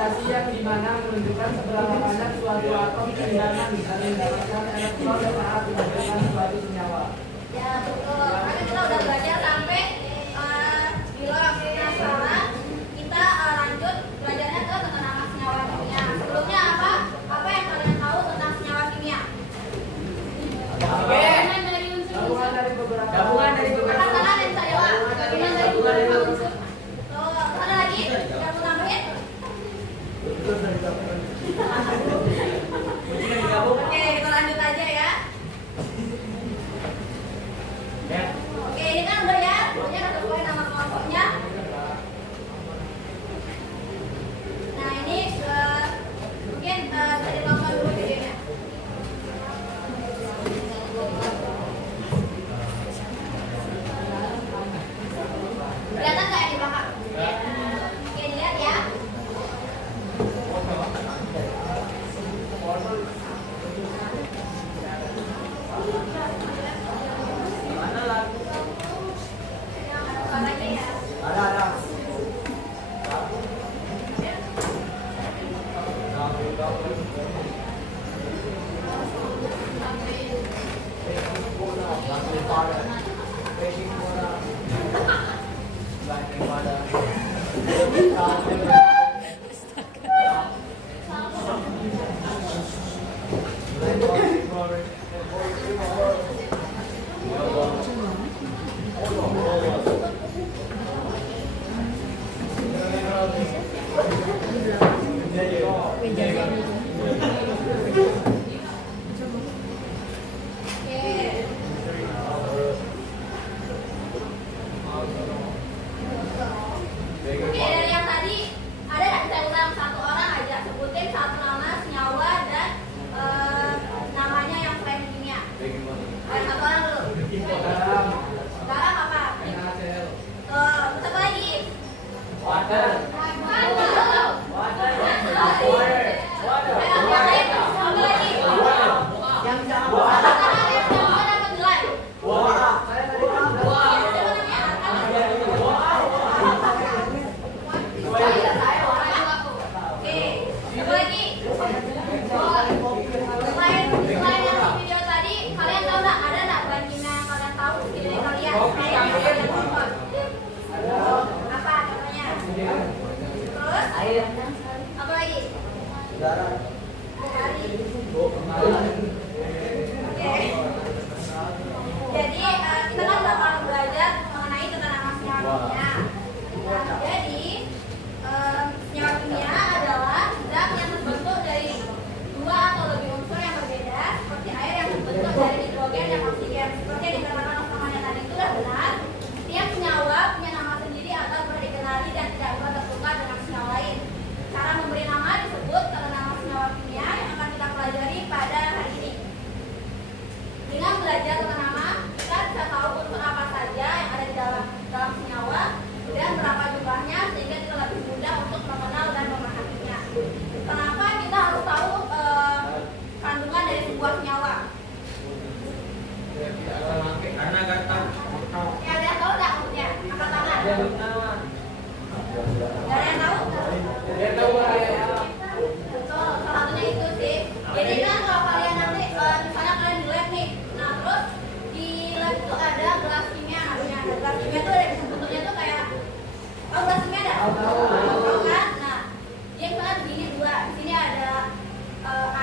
oksidasi yang dimana menunjukkan seberapa banyak suatu atom kehilangan dan mendapatkan elektron saat menghasilkan suatu senyawa. Ya betul. Karena kita udah belajar sampai di log. Nah sekarang kita lanjut belajarnya ke tentang nama senyawa kimia. Sebelumnya apa yang kalian tahu tentang senyawa kimia? Gabungan dari beberapa. Kata-kata dan senyawa. Gabungan dari beberapa unsur. Tuh, ada lagi? Yang mau tambahin? Oke, kita lanjut aja ya. Oke, ini kan udah ya, udah sesuai nama kelompoknya. Nah, ini mungkin bisa ditonton dulu videonya. Kelihatan nggak yang di belakang? Oke, dilihat ya. Oke, dari yang tadi ada nggak bisa ulang satu orang aja sebutin satu nama senyawa dan namanya yang selain kimia. Ayo satu orang dulu. Garam apa? Satu lagi. Water. Apa lagi? Jadi kita kan bakal belajar mengenai tentang nama senyawa kimia. Jadi senyawa kimia adalah zat yang terbentuk dari dua atau lebih unsur yang berbeda, seperti air yang terbentuk dari hidrogen dan oksigen. Seperti yang dikatakan Oktamanya tadi itu sudah benar. Setiap senyawa punya nama sendiri atau perlu dikenali dan tidak dapat tertukar dengan senyawa lain. Cara memberi nama disebut nama senyawa kimia yang akan kita pelajari pada hari ini. Dengan belajar tentang nama, kita bisa tahu unsur apa saja yang ada di dalam senyawa dan berapa jumlahnya sehingga kita lebih mudah untuk mengenal dan memahaminya. Kenapa kita harus tahu kandungan dari sebuah senyawa? Karena nggak tahu. Ya, ada yang tahu nggak maksudnya? Angkat tangan. Gak ada yang tahu? Betul, salah satunya itu sih. Jadi kan kalau kalian nanti misalnya kalian di lab nih, nah terus di lab itu ada gelas kimia, namanya ada gelas kimia tuh ada bentuknya tuh kayak gelas kimia ada? Tahu kan? Nah, dia misalnya begini dua, di sini ada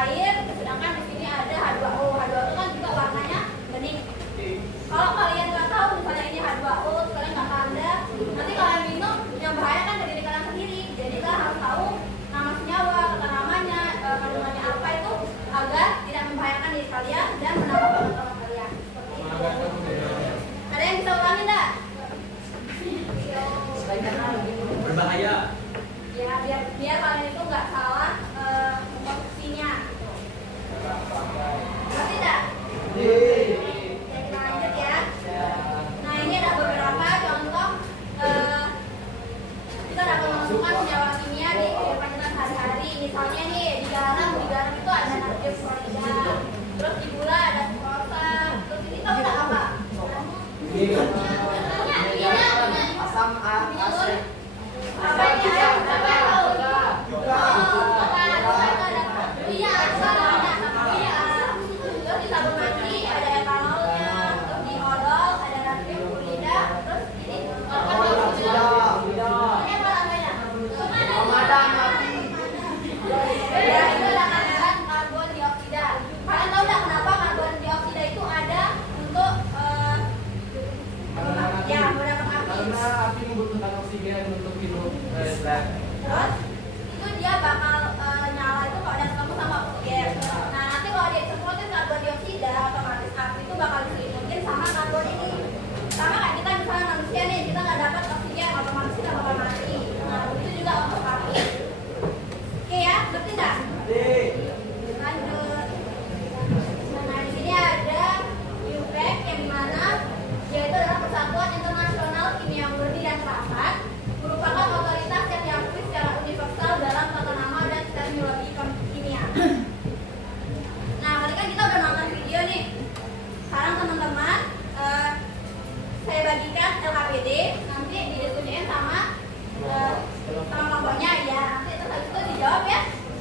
air, sedangkan di sini ada H2O. H2O itu kan juga warnanya bening. Kalau kalian nggak tahu misalnya ini H2O, kalian nggak tanda, nanti kalian minum yang bahaya kan dari diri kalian sendiri. Jadi kalian harus tahu nama senyawa, kata namanya, kandungannya apa itu agar tidak membahayakan diri kalian dan menambah pengetahuan kalian. Seperti itu. Ada yang bisa ulangi nggak? Berbahaya. Ya biar kalian itu nggak salah komposisinya. Ngerti nggak? Kita lanjut ya. Nah ini ada beberapa contoh kita dapat menemukan senyawa kimia di kehidupan kita sehari-hari. Misalnya nih di garam itu ada natrium klorida, terus di gula ada glukosa, terus ini tahu nggak apa? Asam asam. apa yang tahu?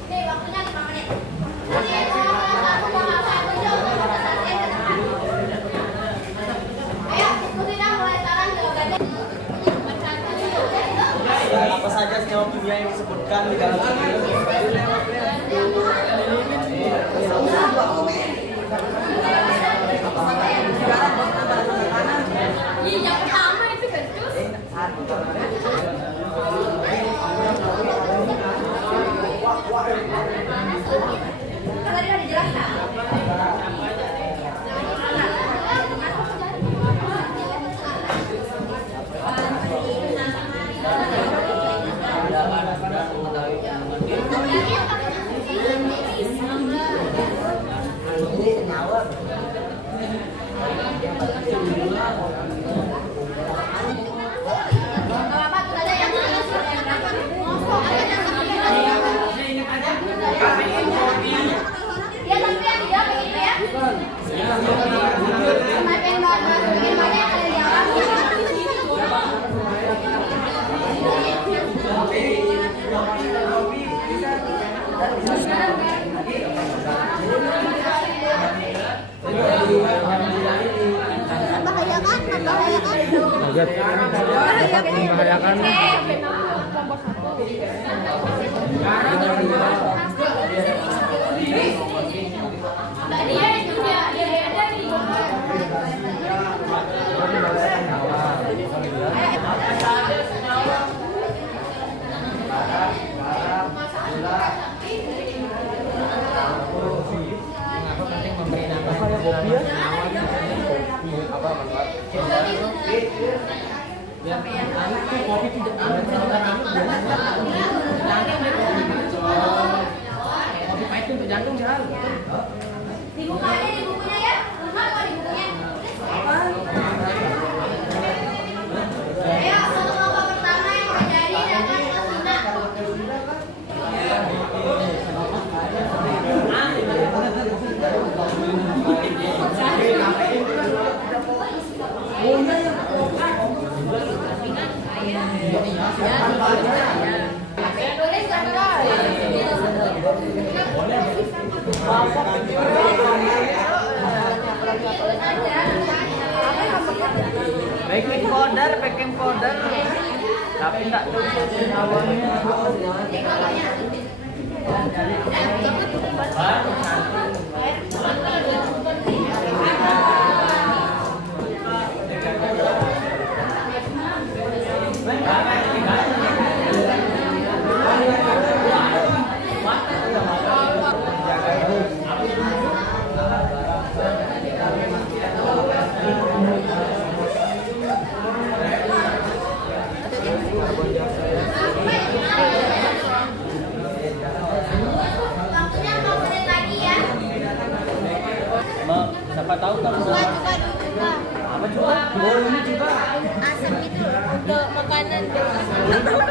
Oke, waktunya 5 menit. Nanti satu bakal saya tunjuk untuk konsentrasi ke depan. Ayo, diskusinya mulai sekarang jawabannya. Apa saja senyawa kimia yang disebutkan di dalam Yang pertama itu gendus. Tadi udah dijelaskan. Apa tuh aja yang dia tapi yang dia begitu ya. Semakin banyak yang ada di dalam. Membahayakan. Dibuka aja di bukunya ya. Benar kok di bukunya. Ayo, satu kelompok pertama yang terjadi dapat Rosina. Tulis kan? baking powder, tapi tak tutup awalnya. Siapa tahu kamu Juga. apa juga? Oh, ini juga. Asam itu untuk makanan untuk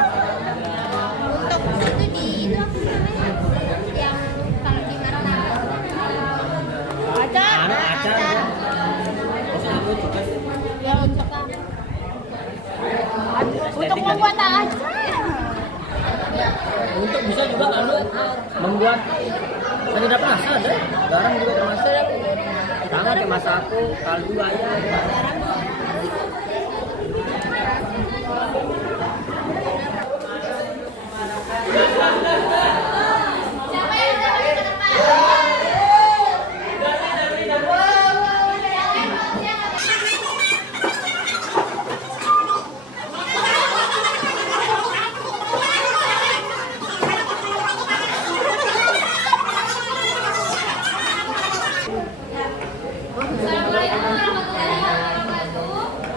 itu di itu apa namanya yang kalau di mana acar ya untuk membuat acar Untuk bisa juga lalu membuat saya tidak pernah ada garam juga termasuk sama kayak masaku kaldu ayam. siapa yang udah pakai ke depan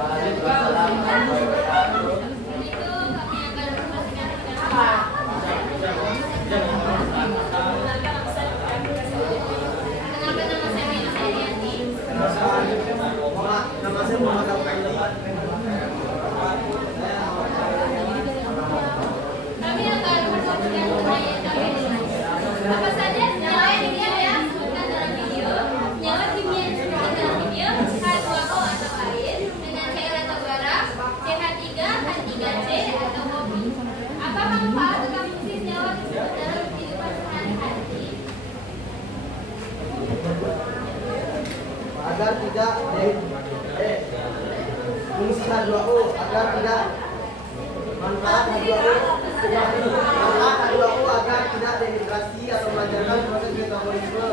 Assalamualaikum warahmatullahi wabarakatuh. Itu kami akan informasikan tentang kenapa nama saya Mena Sariati. Nama saya Muhammad Al-Qaidi. Kami akan informasikan mengenai apa saja senyawa yang disebutkan dalam video. Senyawa kimia yang disebutkan dalam video H2O atau air dengan cairan atau garam, CH3, H3C atau kopi. Apa manfaat atau fungsi senyawa tersebut dalam kehidupan sehari-hari? tidak fungsi H2O agar tidak manfaat H2O agar tidak dehidrasi atau melancarkan proses metabolisme.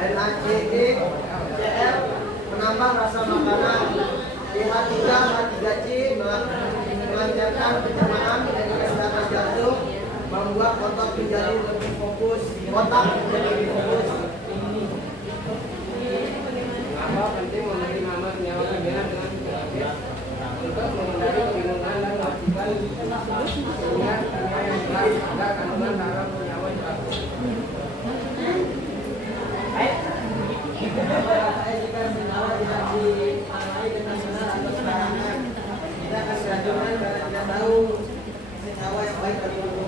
NaCl menambah rasa makanan. pH3 H3C melancarkan pencernaan dan kesehatan jantung, membuat otak menjadi lebih fokus. Mengapa penting memberi nama senyawa kimia dengan spesies untuk menghindari kebingungan dan melakukan kimia yang jelas pada kandungan terhadap senyawa jelas. Jika senyawa tidak dialami dengan benar atau sembarangan, kita akan beracungan karena tidak tahu senyawa yang baik bagi tubuh.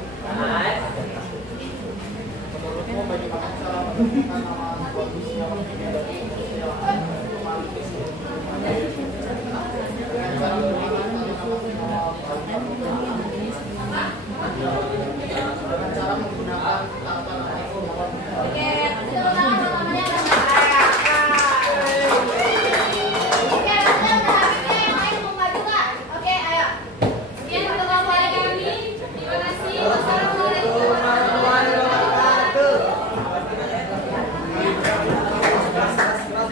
Menurutmu bagaimana cara menemukan nama suatu senyawa kimia dan dengan cara menggunakan Oke, silakan namanya ada saya. Oke, ada habisnya yang lain mau maju nggak? Oke, ayo. Sekian pertemuan hari kami. Terima kasih. Wassalamualaikum warahmatullahi wabarakatuh.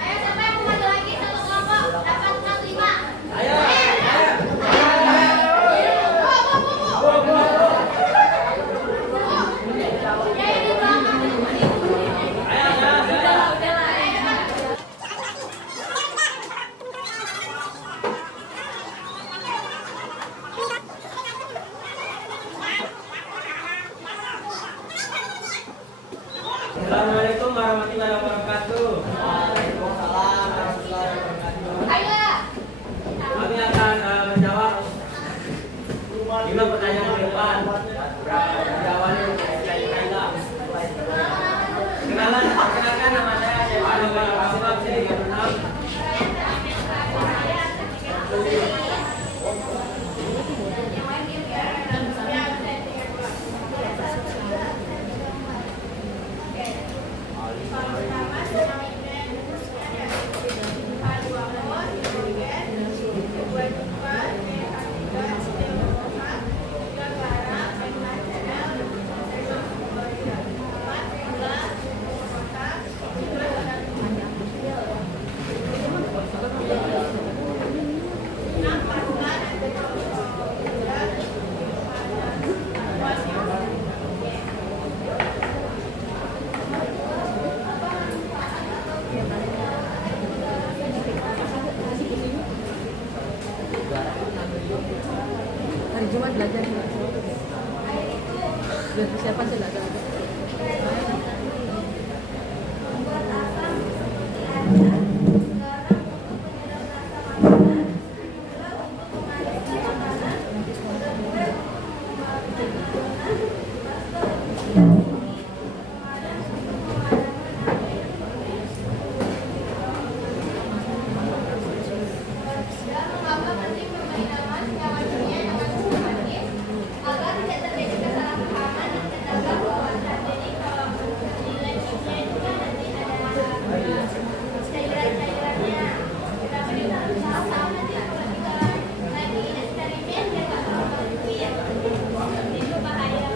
Ayo, siapa yang mau maju lagi satu kelompok dapat 45. Ayo. Assalamualaikum warahmatullahi wabarakatuh. Waalaikumsalam warahmatullahi wabarakatuh. Ayo. Kami akan menjawab 5 pertanyaan ke depan. Jawabannya Kayla. Perkenalkan nama saya Syekh Abdul Qasim, saya 36. Hari Jumat belajar dan persiapan sih nggak ada. Membuat asam seperti air. Garam untuk penyedap rasa makanan. Gula untuk memaniskan makanan. Kemudian memaniskan adonan. Pasta untuk diaduk. Pemadam untuk memadamkan air. Dan mengapa penting memberi nama senyawa kimia dengan sistematis agar tidak terjadi kesalahpahaman dan terdapat wawasan. Jadi kalau nilai kimia itu kan nanti ada cairan-cairannya. Kenapa ditaruh salah nanti kalau kita lagi eksperimen dia nggak tahu liquid. Itu bahaya.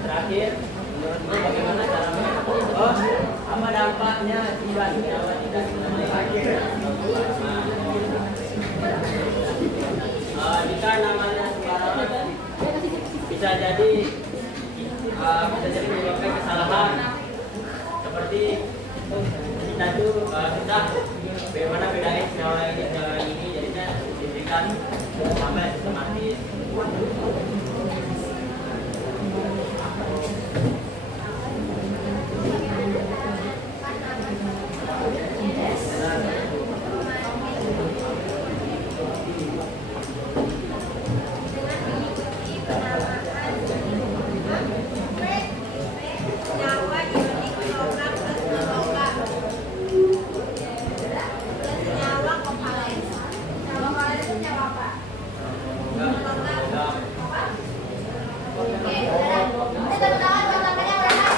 Terakhir, menurutmu bagaimana cara mengevaluasi? Oh, apa dampaknya jika senyawa tidak jika namanya sembarangan bisa jadi menyebabkan kesalahan seperti kita tuh sudah bagaimana bedain senyawa ini senyawa ini jadinya diberikan sampai sistematis. Senyawa ionik logam plus logam. Senyawa kovalen. Kovalen itu senyawa apa? Logam. Apa? Oke, tepuk tangan buat namanya berapa?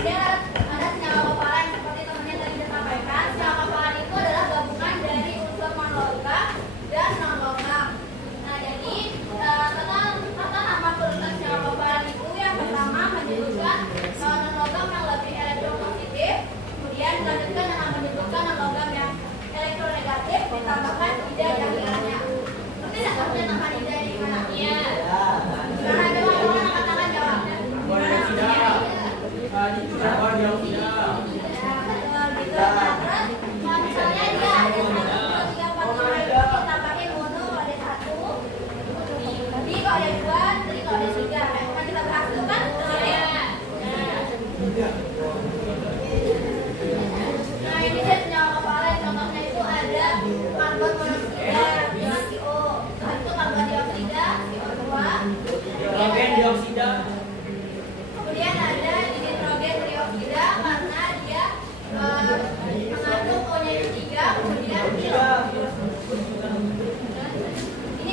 Kemudian ada senyawa paparan seperti temannya tadi disampaikan. Senyawa paparan itu adalah gabungan dari unsur non-logam dan non-logam. Nah, jadi tata nama perubahan senyawa paparan itu yang pertama menyebutkan non-logam yang lebih elektropositif, kemudian dilanjutkan dengan menyebutkan non-logam yang elektronegatif, ditambahkan ida yang lainnya. Ngerti nggak maksudnya tambahan ida di mana? Iya. Nah, coba orang katakan jawabnya. Gimana maksudnya? Itu apa dioksida? Misalnya dia ada 1, 2, 3, 4, 5 itu ditambahin mono ada 1, B kalau ada 2, tri kalau ada 3. Kan kita bahas itu kan? Nah, ini dia senyawa paparan. Contohnya itu ada karbon monoksida dengan CO. Setelah itu karbon dioksida, CO2. Hidrogen dioksida. Kemudian ada nitrogen trioksida karena dia mengandung O-nya itu 3, kemudian ini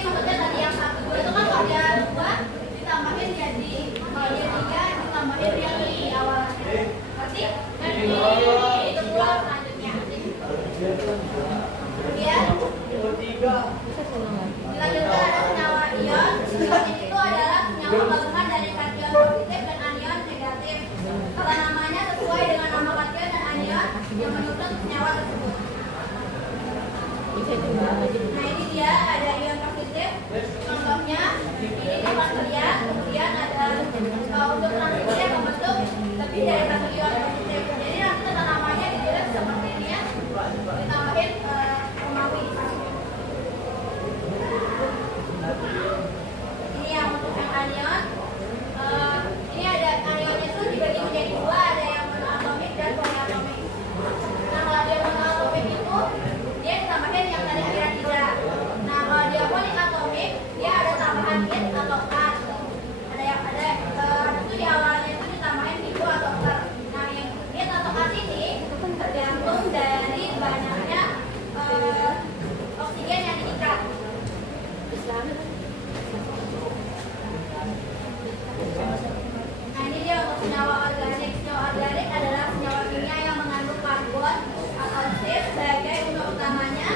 maksudnya tadi yang 1, 2 itu kan kalau dia 2 ditambahin jadi kalau dia 3 ditambahin yang di awalnya. Berarti itu dua selanjutnya. Kemudian dilanjutkan ada senyawa ion. Ion itu adalah senyawa gabungan dari kation positif dan anion negatif. Kata namanya sesuai dengan nama kation dan anion yang menyusun senyawa tersebut. Nah, ini dia ada ion positif. Contohnya ini di pasirian. Kemudian ada untuk transisi yang membentuk lebih dari 1 ion positif. Jadi nanti kata namanya ditulis seperti ini ya. Ditambahin Romawi. Ini yang untuk yang anion. Ini ada anionnya itu dibagi menjadi 2, ada yang monoatomik dan poliatomik. Nah, kalau dia monoatomik itu dia ditambahin yang tadi kira 3. Nah, kalau dia poliatomik dia ada tambahan it atau at. Ada yang itu di awalnya itu ditambahin itu atau ter. Nah, yang it atau at ini tergantung dari banyaknya oksigen yang diikat. Nah, ini dia untuk senyawa organik. Senyawa organik adalah senyawa kimia yang mengandung karbon atau C sebagai unsur utamanya.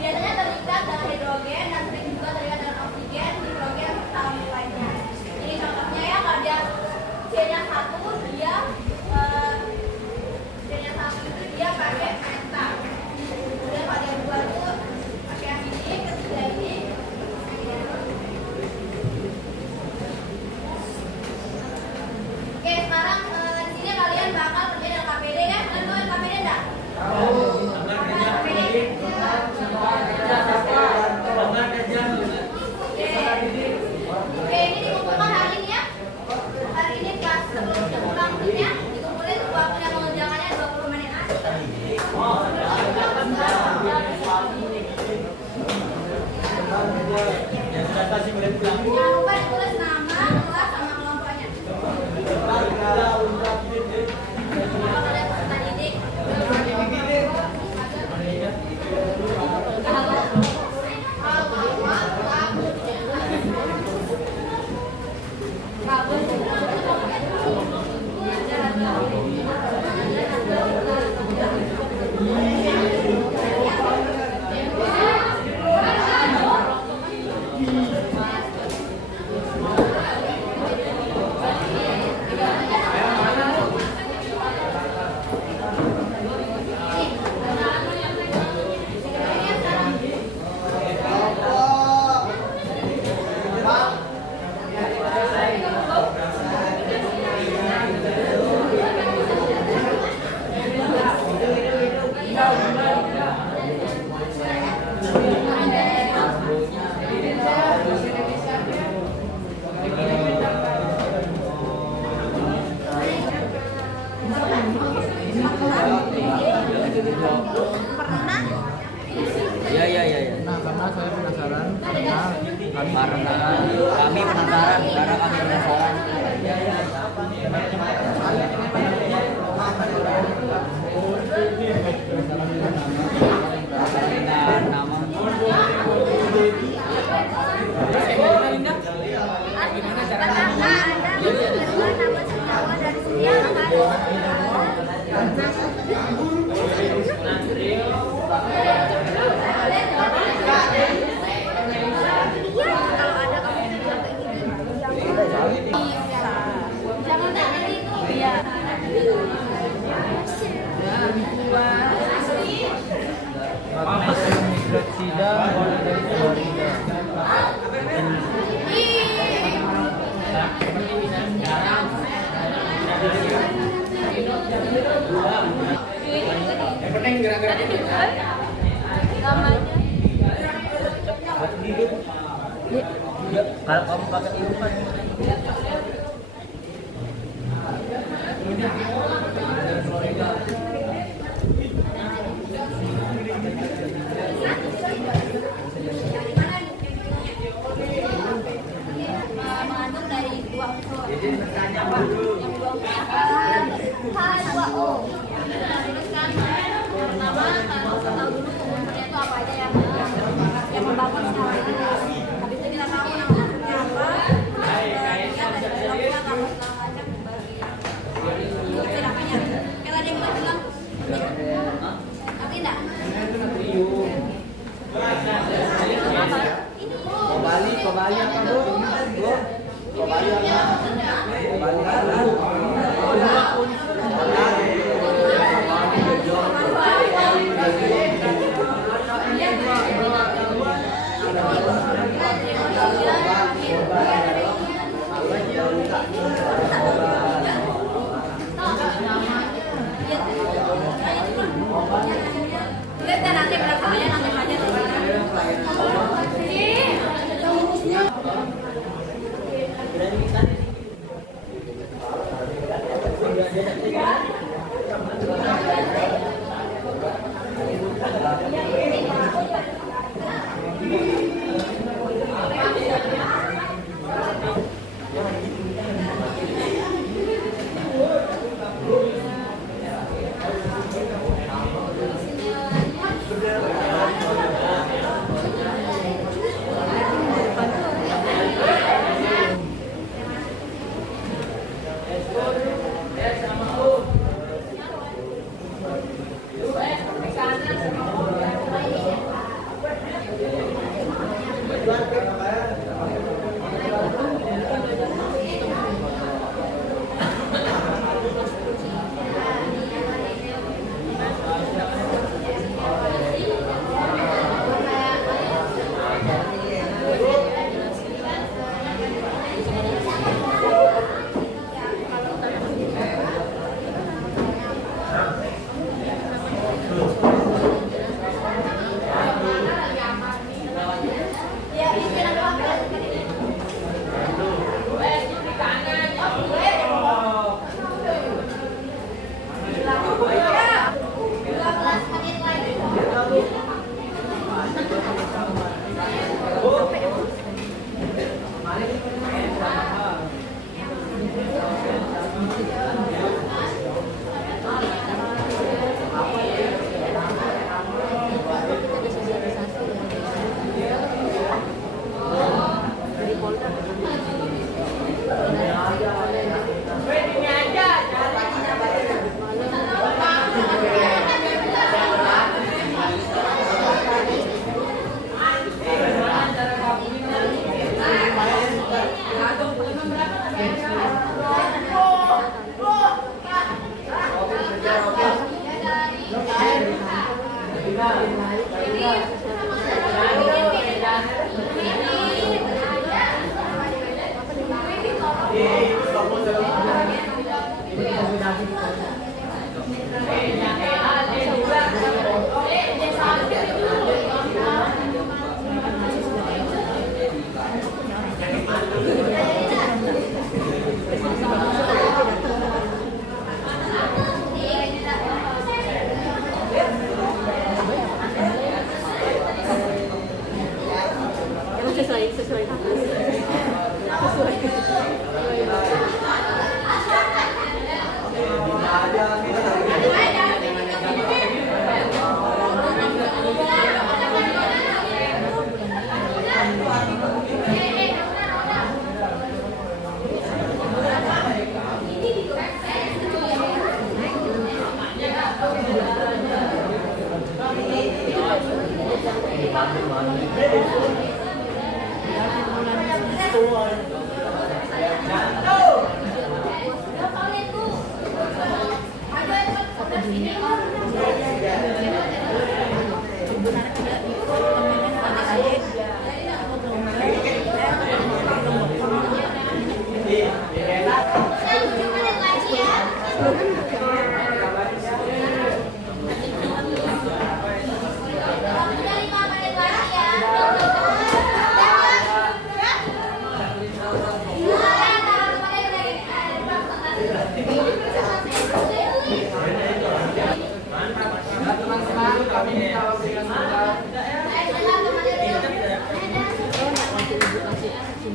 Biasanya terikat dengan hidrogen dan sering juga terikat dengan oksigen, nitrogen, serta amil lainnya. Ini contohnya ya, kalau dia C-nya 1 dia C-nya 1 itu dia pakai penta. Kemudian kalau dia 2 itu pakai yang ini, ketiga ini. Oke, sekarang di sini kalian bakal kerja dengan KPD kan? Kalian tahu KPD enggak? Oke, ini dikumpulkan hari ini ya. Hari ini kelas sebelum pulang berikutnya dikumpulin waktu yang mengerjakannya 20 menit aja. Yang sudah kasih boleh pulang. Jangan lupa ditulis nama, kelas, sama kelompoknya. Nama kalian peserta didik. Iya. Nah, karena saya penasaran, karena Kami penasaran karena kami penasaran. Dengan nama Apakah Anda menerima nama senyawa dari sekian Kalau ada kamu juga kayak gitu. Jangan kayak itu. Iya. Yang penting gerak-gerak ini. Kalau kamu pakai irupan Mengandung dari dua unsur. Yang dua H2O. Terus kan pertama kalau kita tahu dulu unsurnya itu apa aja yang membangun skala ini. Habis itu kita tahu nama unsurnya apa. Lihat dari bilangnya apa segala macam bagi tindakannya. Kayak tadi yang kita bilang, ngerti enggak? Kobali apa bu? Kobali apa? Lihat dan nanti belakangnya nanti aja. sesuai Ada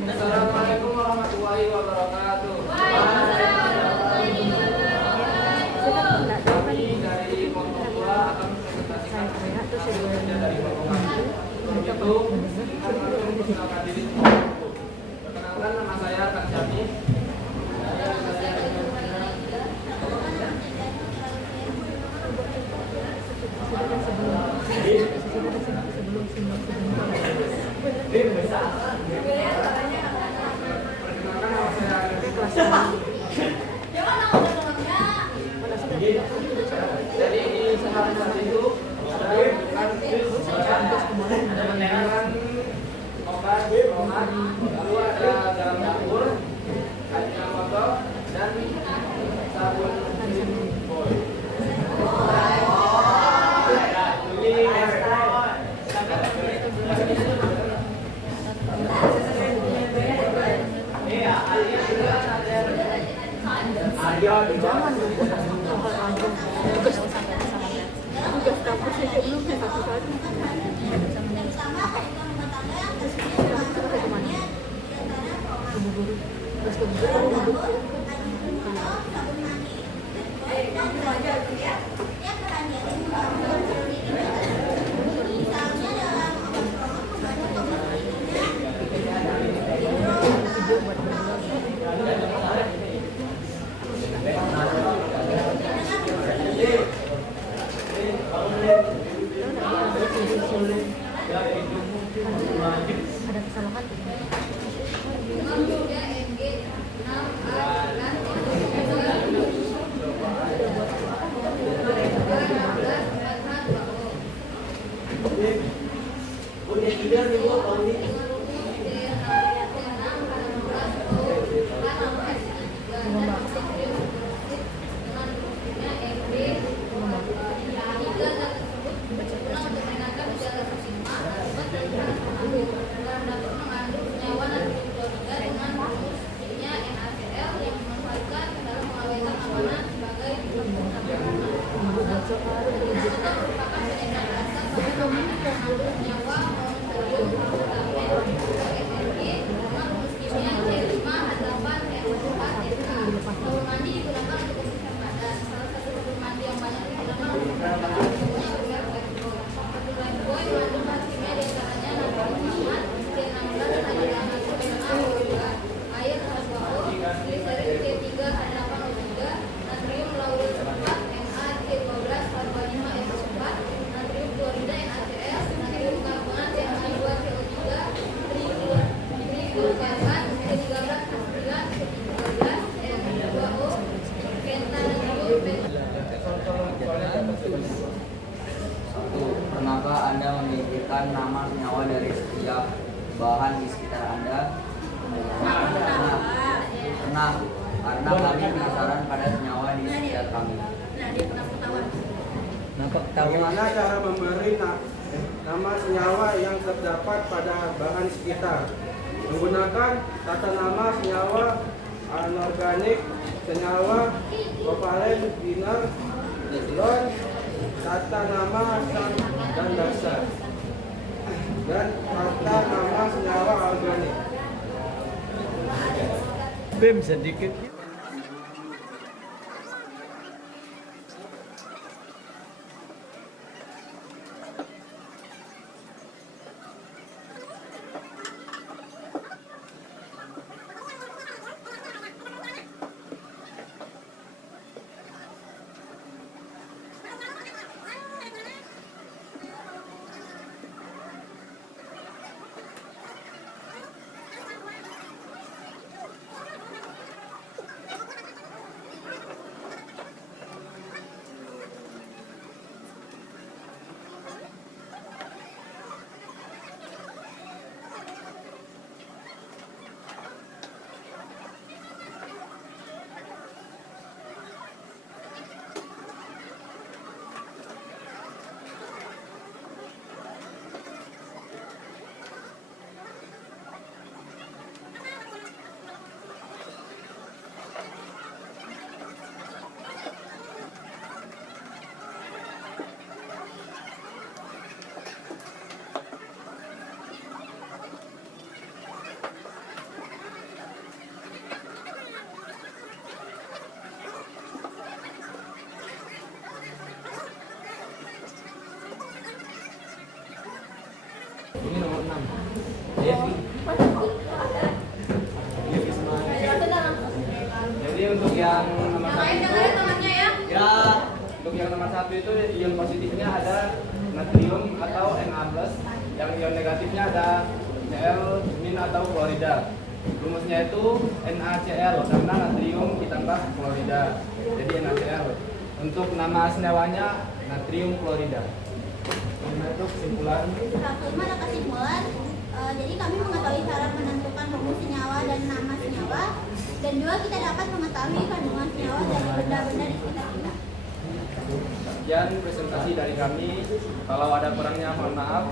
Assalamualaikum warahmatullahi wabarakatuh. Kami dari kelompok 2 akan presentasikan kerja dari kelompok kami. Untuk itu, silakan diri. Perkenalkan, nama saya Kang Syami. Perkenalkan, nama saya jadi di seharusnya itu ada penyaringan obat, lalu ada garam dapur, kacang botol, dan sabun boy. Tugas kampus aja belum ya satu-satu. Terus ke guru. Ada kesalahan. Udah tidur nih Bu, Pak Udi. Kenapa Anda memikirkan nama senyawa dari setiap bahan di sekitar Anda? Pernah, karena kami penasaran pada senyawa di sekitar kami. Bagaimana cara memberi nama senyawa yang terdapat pada bahan sekitar? Menggunakan tata nama senyawa anorganik, senyawa kovalen, biner, ion, tata nama asam dan dasar, dan tata nama senyawa organik. BEM sedikit. Jadi untuk yang nomor Yang satu lain itu, dengerin temannya ya. Ya. untuk yang nomor satu itu ion positifnya ada natrium atau Na+, yang ion negatifnya ada Cl min atau klorida. Rumusnya itu NaCl karena natrium ditambah klorida, jadi NaCl. Untuk nama senyawanya natrium klorida. Ini untuk kesimpulan. Kelima ada kesimpulan. Jadi kami mengetahui cara menentukan rumus senyawa dan nama senyawa, dan juga kita dapat mengetahui kandungan senyawa dari benda-benda di sekitar kita. Sekian presentasi dari kami. Kalau ada kurangnya mohon maaf.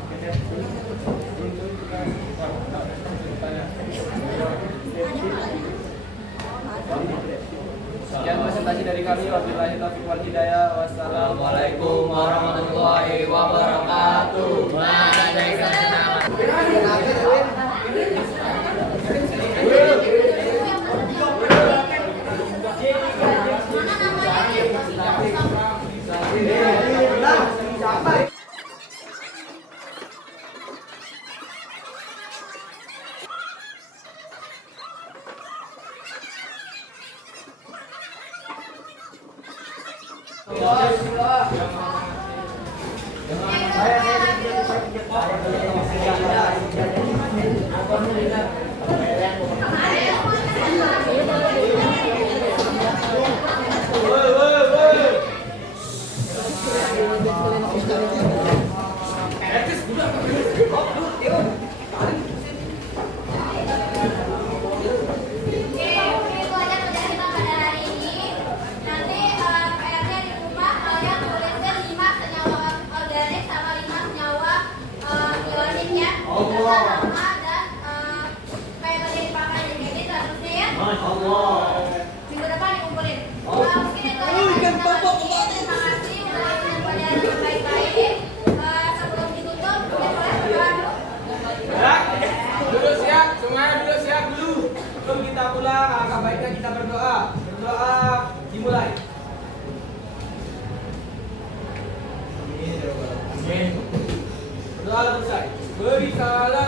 Sekian presentasi dari kami. Wabillahi taufiq wal hidayah. Wassalamualaikum warahmatullahi wabarakatuh. Minggu depan dikumpulin. Mungkin itu aja. Terima kasih udah ikutin pelajaran dengan baik-baik. Sebelum ditutup, mungkin boleh berdoa dulu. Duduk siap, semuanya duduk siap dulu. Sebelum kita pulang, alangkah baiknya kita berdoa. Berdoa dimulai. Berdoa selesai. Beri salam